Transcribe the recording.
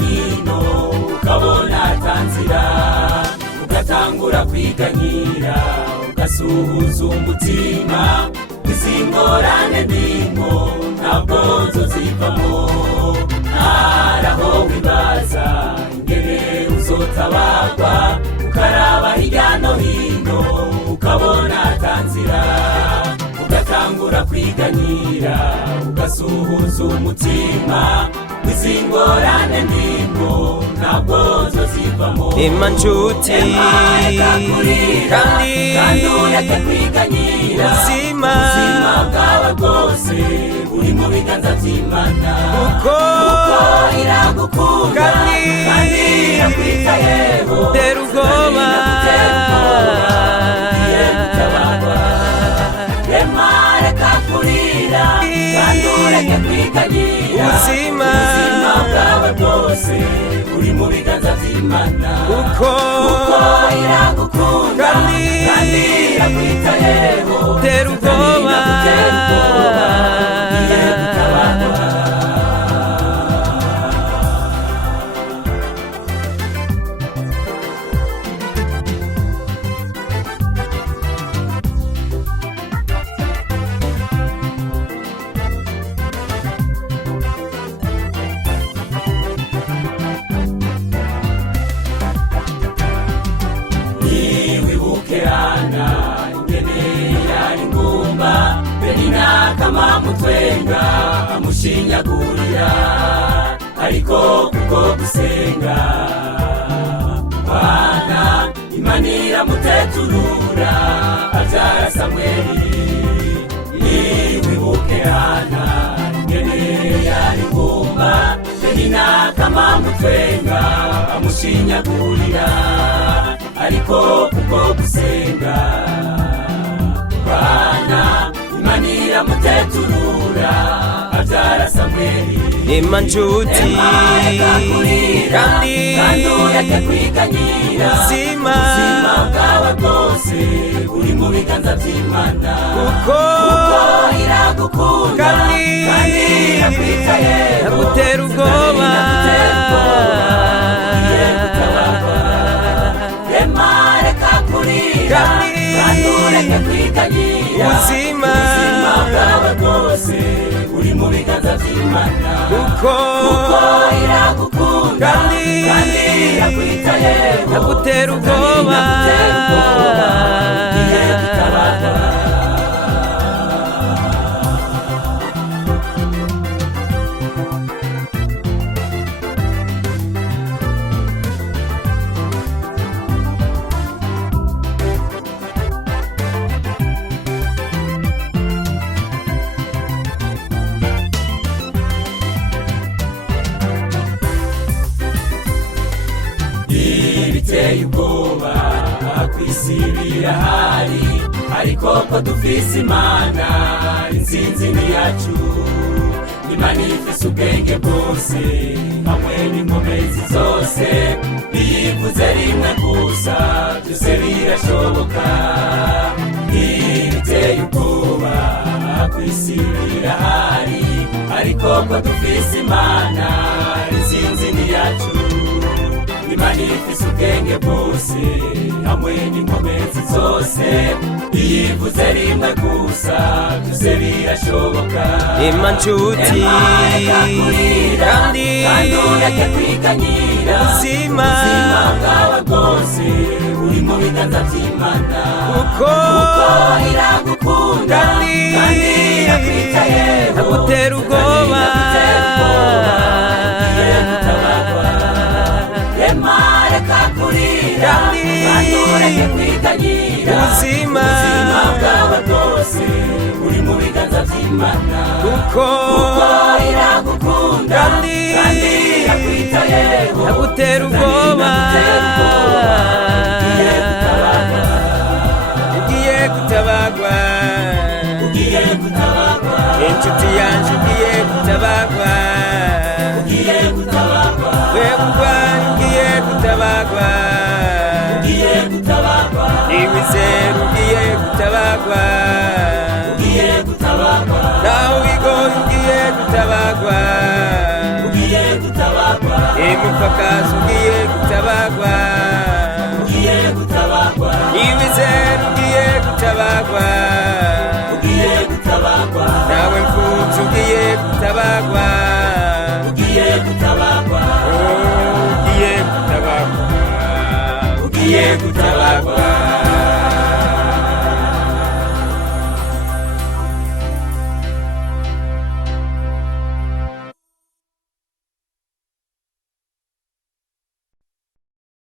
hino ukabona atanzira ugatangura kwiganyira ugasuhuza umutima izi ngorane ndimo ntabwo nzozivamo haraho wibaza ingene uzotabarwa ukaraba hirya no hino ukabona atanzira ugatangura kwiganyira ugasuhuza umutima izi ngorane ndimo ntabwo nzozivamo nshuti kandi ureke kwiganyira ubuzima bwawe bwose uri mu biganza by'Imana kuko iragukunda kandi irakwitayeho utera ubwoba rema reka kurira kandi ureke kwiganyira ubuzima bwawe bwose uri mu biganza by'Imana kuko iragukunda kandi irakwitayeho utera ubwoba kama mutwenga amushinyagurira ariko kuko gusenga Bwana Imana iramuteturura abyara Samweli wibuke Hana ingene yari ngumba Penina kama mutwenga amushinyagurira ariko kuko gusenga Bwana Imana muteturura abyara Samweli nshuti kandi ureke kwiganyira ubuzima bwawe bwose uri mu biganza by'Imana kuko iragukunda kandi irakwitayeho utera ubwoba rema reka kurira kandi ureke kwiganyira ubuzima bwawe bwose uri mu biganza by'Imana kuko iragukunda kandi irakwitayeho utera ubwoba igiye gutabarwa biteye ubwoba kw'isi birahari ariko ko dufise Imana intsinzi ni yacu Imana ifise ubwenge bwose hamwe n'inkomezi zose biyivuze rimwe gusa byose birashoboka biteye ubwoba kw'isi birahari ariko ko dufise Imana intsinzi ni yacu Imana ifise ubwenge bwose hamwe n'inkomezi zose biyivuze rimwe gusa byose birashoboka nshuti kandi ureke kwiganyira ubuzima bwawe bwose uri mu biganza by'Imana kuko iragukunda kandi irakwitayeho utera ubwoba kandi ureke kwiganyira ubuzima bwawe bwose uri mu biganza by'Imana kuko iragukunda kandi irakwitayeho utera ubwoba ugiye gutabarwa inshuti yanjye ugiye gutabarwa webwa ugiye gutabarwa iwizera ugiye gutabarwa nawe wigoye ugiye gutabarwa mu umupfakazi ugiye gutabagwa, ugiye gutabagwa, niwizera ugiye gutabagwa, ugiye gutabagwa, nawe mfubyi ugiye gutabagwa, ugiye gutabagwa, ugiye gutabagwa, ugiye gutabagwa.